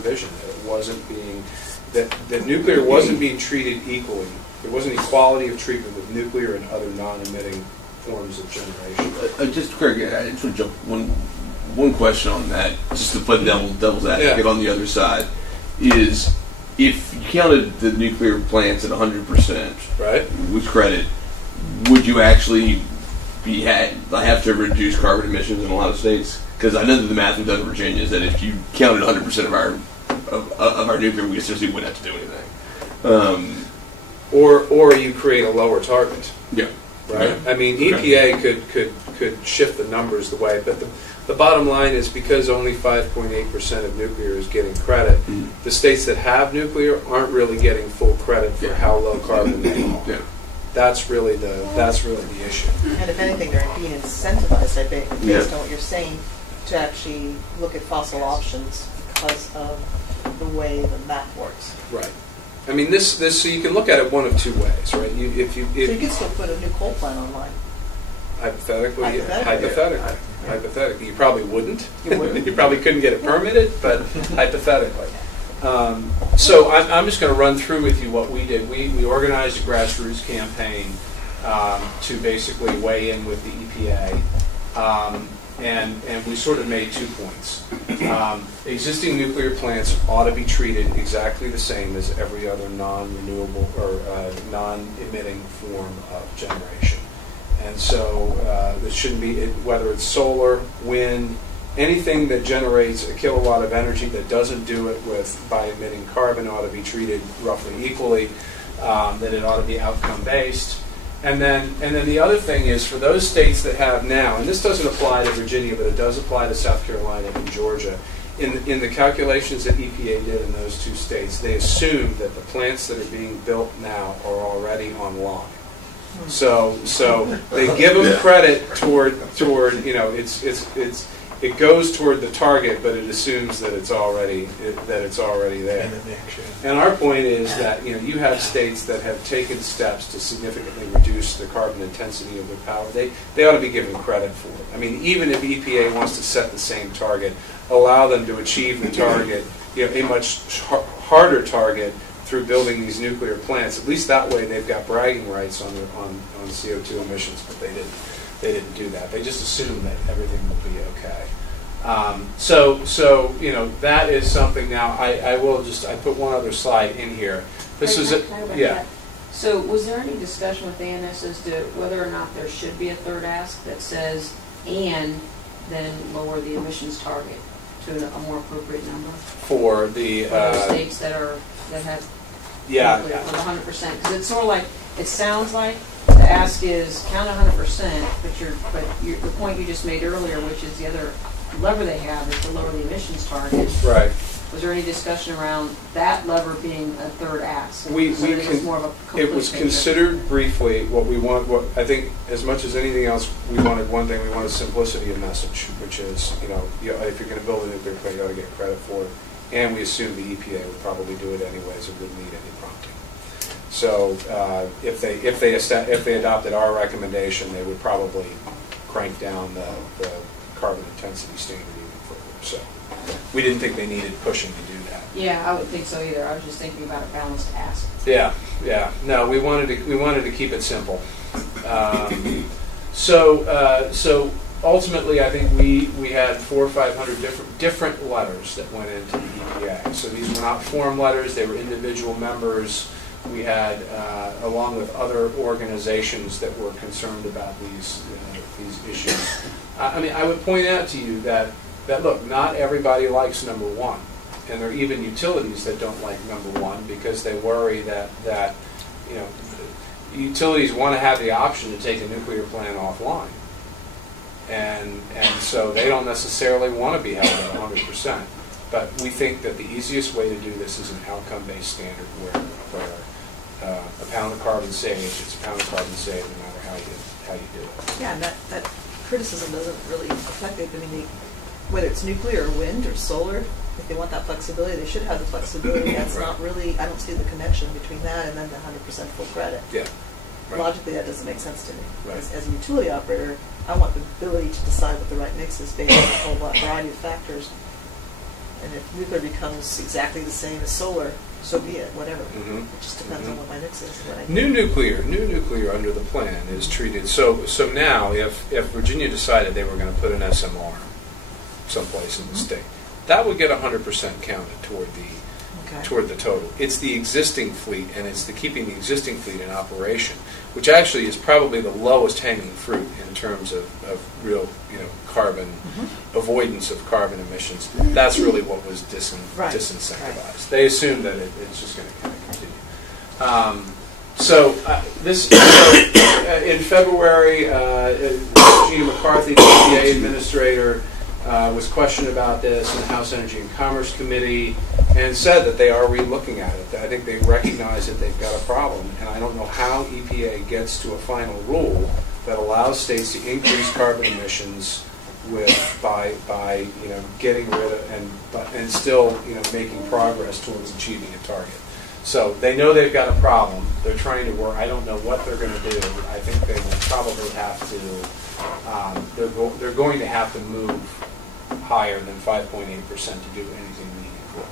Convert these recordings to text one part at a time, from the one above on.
provision that it wasn't being, that nuclear wasn't being treated equally. There wasn't equality of treatment with nuclear and other non-emitting forms of generation. Just, Craig, I just want to jump one question on that, just to play devil's advocate on the other side, is if you counted the nuclear plants at 100%, right, with credit, would you actually have to reduce carbon emissions in a lot of states? Because I know that the math we've done in Virginia is that if you counted 100% of our nuclear, we essentially wouldn't have to do anything. Or you create a lower target. Yeah. Right. Okay. I mean, EPA could shift the numbers the way, but the bottom line is because only 5.8% of nuclear is getting credit, the states that have nuclear aren't really getting full credit for how low carbon they are. Yeah. That's really the issue. And if anything, they're being incentivized, I think, based on what you're saying, to actually look at fossil options because of the way the math works. Right. I mean, so you can look at it one of two ways, right? So you could still put a new coal plant online. Hypothetically. Hypothetically. You probably wouldn't. You wouldn't. You probably couldn't get it permitted, but hypothetically. So I'm just going to run through with you what we did. We organized a grassroots campaign to basically weigh in with the EPA. And we sort of made 2 points. Existing nuclear plants ought to be treated exactly the same as every other non-renewable or non-emitting form of generation. And so there shouldn't be, whether it's solar, wind, anything that generates a kilowatt of energy that doesn't do it by emitting carbon ought to be treated roughly equally, that it ought to be outcome-based. And then the other thing is for those states that have now, and this doesn't apply to Virginia, but it does apply to South Carolina and Georgia, in the calculations that EPA did in those 2 states, they assumed that the plants that are being built now are already online. So they give them credit toward it goes toward the target, but it assumes that it's already there. And our point is that you have states that have taken steps to significantly reduce the carbon intensity of their power. They ought to be given credit for it. I mean, even if EPA wants to set the same target, allow them to achieve the target, a much harder target through building these nuclear plants. At least that way they've got bragging rights on CO2 emissions, but they didn't do that. They just assumed that everything will be okay. So that is something. Now I put one other slide in here. This is it. Yeah. So was there any discussion with ANS as to whether or not there should be a third ask that says and then lower the emissions target to a more appropriate number for the states that have with 100%? Because it's sort of like it sounds like the ask is count 100%, but the point you just made earlier, which is the other lever they have, is to lower the emissions target. Right. Was there any discussion around that lever being a third ask? It was considered briefly. What I think, as much as anything else, we wanted simplicity of message, which is, if you're going to build a nuclear plant, you ought to get credit for it. And we assume the EPA would probably do it anyways. It wouldn't need any prompting. So if they adopted our recommendation, they would probably crank down the carbon intensity standard even further. So we didn't think they needed pushing to do that. Yeah, I wouldn't think so either. I was just thinking about a balanced ask. Yeah. No, we wanted to keep it simple. So ultimately, I think we had 400 or 500 different letters that went into the EPA. So these were not form letters; they were individual members. We had, along with other organizations that were concerned about these issues. I mean, I would point out to you that look, not everybody likes number 1, and there are even utilities that don't like number 1 because they worry that utilities want to have the option to take a nuclear plant offline. And so they don't necessarily want to be held at 100%. But we think that the easiest way to do this is an outcome-based standard where a pound of carbon saved, it's a pound of carbon saved no matter how you do it. Yeah, and that criticism doesn't really affect it. I mean, whether it's nuclear or wind or solar, if they want that flexibility, they should have the flexibility. That's not really, I don't see the connection between that and then the 100% full credit. Yeah. Right. Logically, that doesn't make sense to me. Right. As a utility operator, I want the ability to decide what the right mix is based on a whole variety of factors. And if nuclear becomes exactly the same as solar, so be it, whatever. Mhm. It just depends on what my mix is. What I New nuclear under the plan is treated. So now, if Virginia decided they were going to put an SMR someplace in the state, that would get 100% counted toward the total. It's the existing fleet, and it's keeping the existing fleet in operation, which actually is probably the lowest hanging fruit in terms of real, carbon avoidance of carbon emissions. That's really what was disincentivized. Right. They assumed that it's just going to kind of continue. In February, Gina McCarthy, the EPA administrator, was questioned about this in the House Energy and Commerce Committee, and said that they are re-looking at it. I think they recognize that they've got a problem, and I don't know how EPA gets to a final rule that allows states to increase carbon emissions by getting rid of and still making progress towards achieving a target. So they know they've got a problem. They're trying to work. I don't know what they're going to do. I think they will probably have to. They're going to have to move higher than 5.8% to do anything meaningful.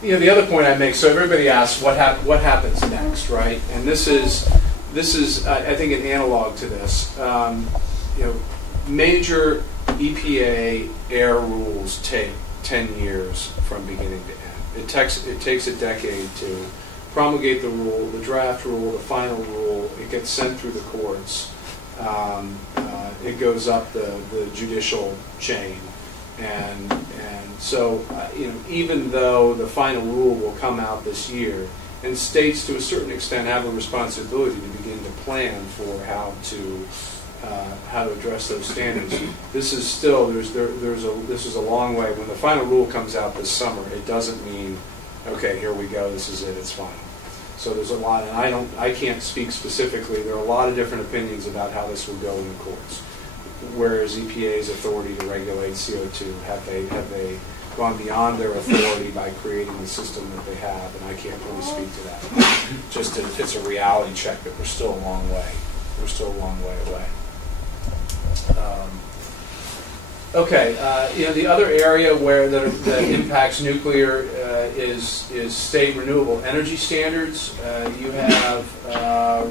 The other point I make. So everybody asks what happens next, right? And this is I think an analog to this. Major EPA air rules take 10 years from beginning to end. It takes a decade to promulgate the rule, the draft rule, the final rule. It gets sent through the courts. It goes up the judicial chain, and so even though the final rule will come out this year, and states to a certain extent have a responsibility to begin to plan for how to address those standards. This is still this is a long way. When the final rule comes out this summer, it doesn't mean okay, here we go, this is it, it's final. So there's a lot, and I can't speak specifically. There are a lot of different opinions about how this will go in the courts. Whereas EPA's authority to regulate CO2, have they gone beyond their authority by creating the system that they have? And I can't really speak to that. It's a reality check that we're still a long way. We're still a long way away. The other area that impacts nuclear is state renewable energy standards. You have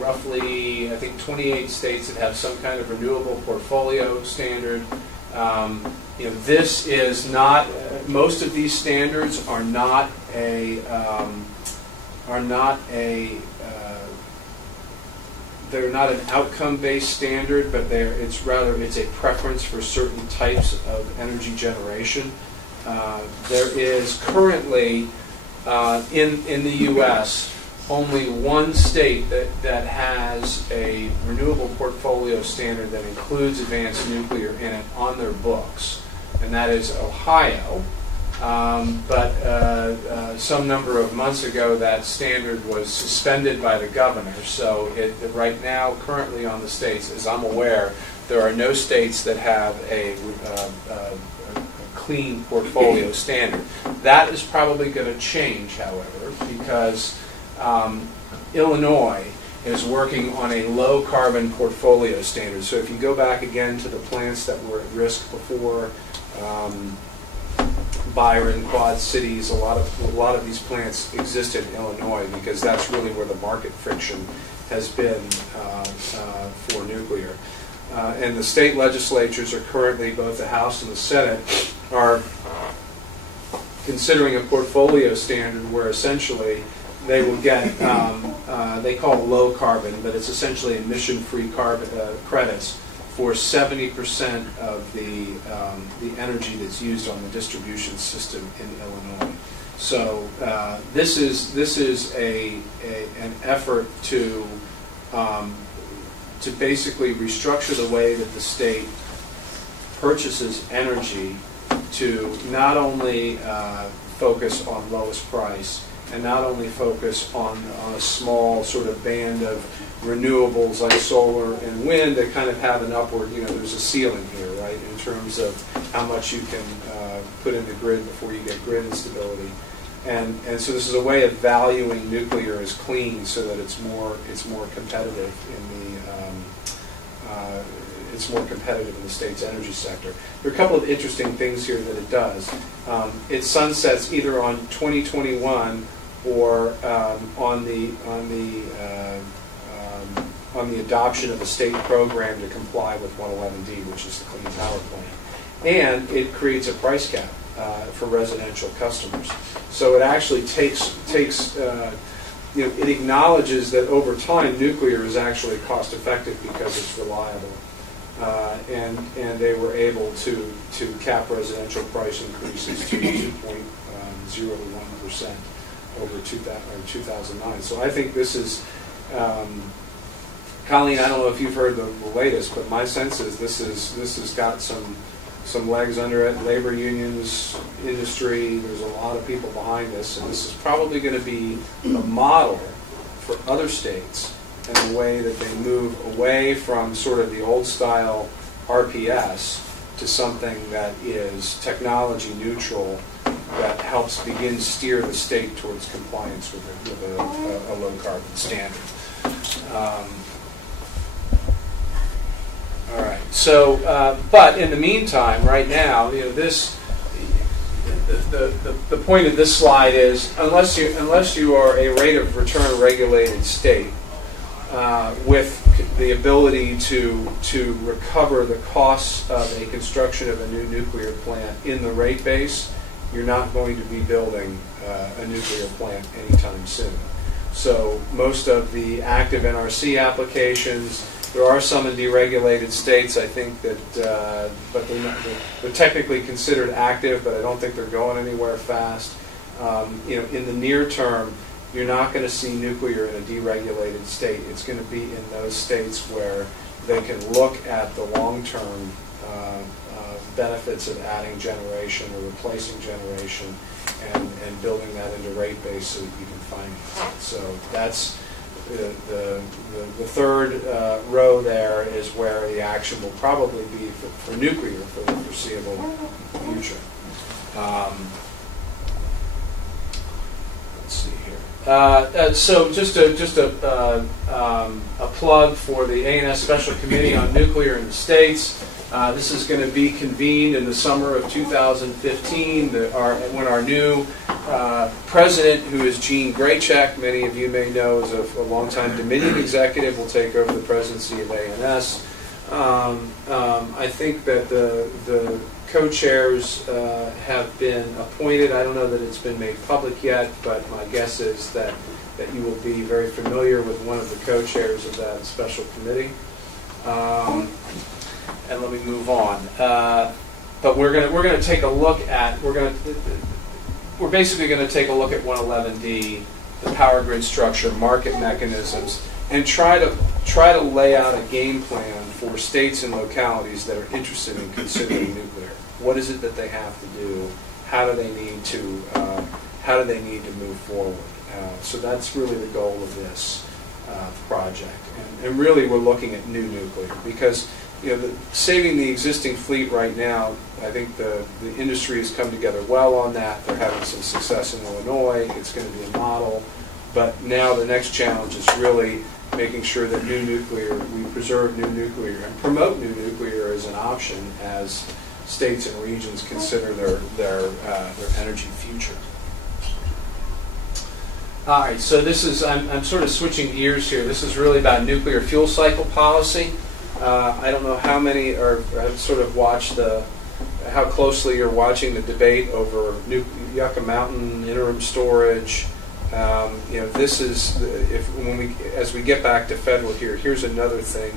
roughly, I think, 28 states that have some kind of renewable portfolio standard. This is not. Most of these standards are not they're not an outcome-based standard, but it's a preference for certain types of energy generation. There is currently in the U.S. only one state that has a renewable portfolio standard that includes advanced nuclear in it on their books, and that is Ohio. But some number of months ago, that standard was suspended by the governor. So right now, currently on the states, as I'm aware, there are no states that have a clean portfolio standard. That is probably going to change, however, because Illinois is working on a low carbon portfolio standard. So if you go back again to the plants that were at risk before Byron, Quad Cities, a lot of these plants exist in Illinois because that's really where the market friction has been for nuclear. And the state legislatures are currently, both the House and the Senate, are considering a portfolio standard where essentially they will get, they call it low carbon, but it's essentially emission-free carbon credits for 70% of the energy that's used on the distribution system in Illinois. So this is an effort to basically restructure the way that the state purchases energy to not only focus on lowest price and not only focus on a small sort of band of renewables like solar and wind that kind of have an upward, there's a ceiling here, right, in terms of how much you can put in the grid before you get grid instability. And so this is a way of valuing nuclear as clean so that it's more competitive it's more competitive in the state's energy sector. There are a couple of interesting things here that it does. It sunsets either on 2021 or on the adoption of a state program to comply with 111D, which is the Clean Power Plan. And it creates a price cap for residential customers. So it actually takes it acknowledges that over time nuclear is actually cost effective because it's reliable. And they were able to cap residential price increases to 2.01% over 2009. So I think this is, Colleen, I don't know if you've heard the latest, but my sense is this has got some legs under it. Labor unions, industry, there's a lot of people behind this, and this is probably going to be a model for other states in the way that they move away from sort of the old style RPS to something that is technology neutral, that helps begin steer the state towards compliance with a low carbon standard. All right. So, but in the meantime, right now, the point of this slide is unless you are a rate of return regulated state with the ability to recover the costs of a construction of a new nuclear plant in the rate base, you're not going to be building a nuclear plant anytime soon. So most of the active NRC applications, there are some in deregulated states, I think, that, but they're technically considered active, but I don't think they're going anywhere fast. In the near term, you're not going to see nuclear in a deregulated state. It's going to be in those states where they can look at the long-term benefits of adding generation or replacing generation and building that into rate base so that you can finance it. So that's the third row there is where the action will probably be for nuclear for the foreseeable future. Let's see here. So just a plug for the A&S Special Committee on Nuclear in the States. This is going to be convened in the summer of 2015 when our new president, who is Gene Graycheck, many of you may know, is a longtime Dominion executive, will take over the presidency of A&S. I think that the co-chairs have been appointed. I don't know that it's been made public yet, but my guess is that you will be very familiar with one of the co-chairs of that special committee. And let me move on. But we're going to take a look at we're basically going to take a look at 111D, the power grid structure, market mechanisms, and try to lay out a game plan for states and localities that are interested in considering nuclear. What is it that they have to do? How do they need to move forward? So that's really the goal of this project. And really, we're looking at new nuclear because saving the existing fleet right now, I think the industry has come together well on that. They're having some success in Illinois. It's going to be a model. But now the next challenge is really making sure that new nuclear, we preserve new nuclear and promote new nuclear as an option as states and regions consider their energy future. All right, so this is, I'm sort of switching gears here. This is really about nuclear fuel cycle policy. I don't know how many have sort of watched how closely you're watching the debate over Yucca Mountain interim storage. This is as we get back to federal here. Here's another thing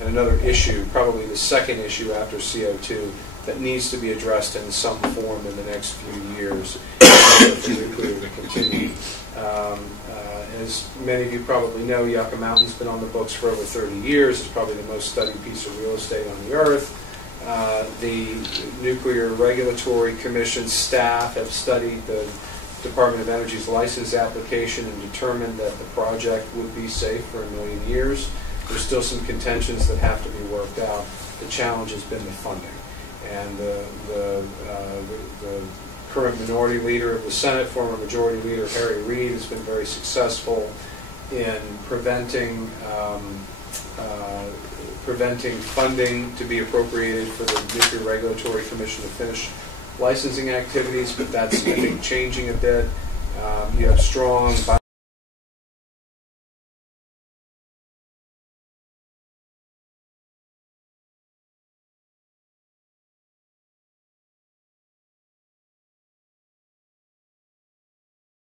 and another issue, probably the second issue after CO2 that needs to be addressed in some form in the next few years for nuclear to continue. As many of you probably know, Yucca Mountain's been on the books for over 30 years. It's probably the most studied piece of real estate on the earth. The Nuclear Regulatory Commission staff have studied the Department of Energy's license application and determined that the project would be safe for 1 million years. There's still some contentions that have to be worked out. The challenge has been the funding. And the current minority leader of the Senate, former majority leader Harry Reid, has been very successful in preventing preventing funding to be appropriated for the Nuclear Regulatory Commission to finish licensing activities, but that's, I think, changing a bit. You have strong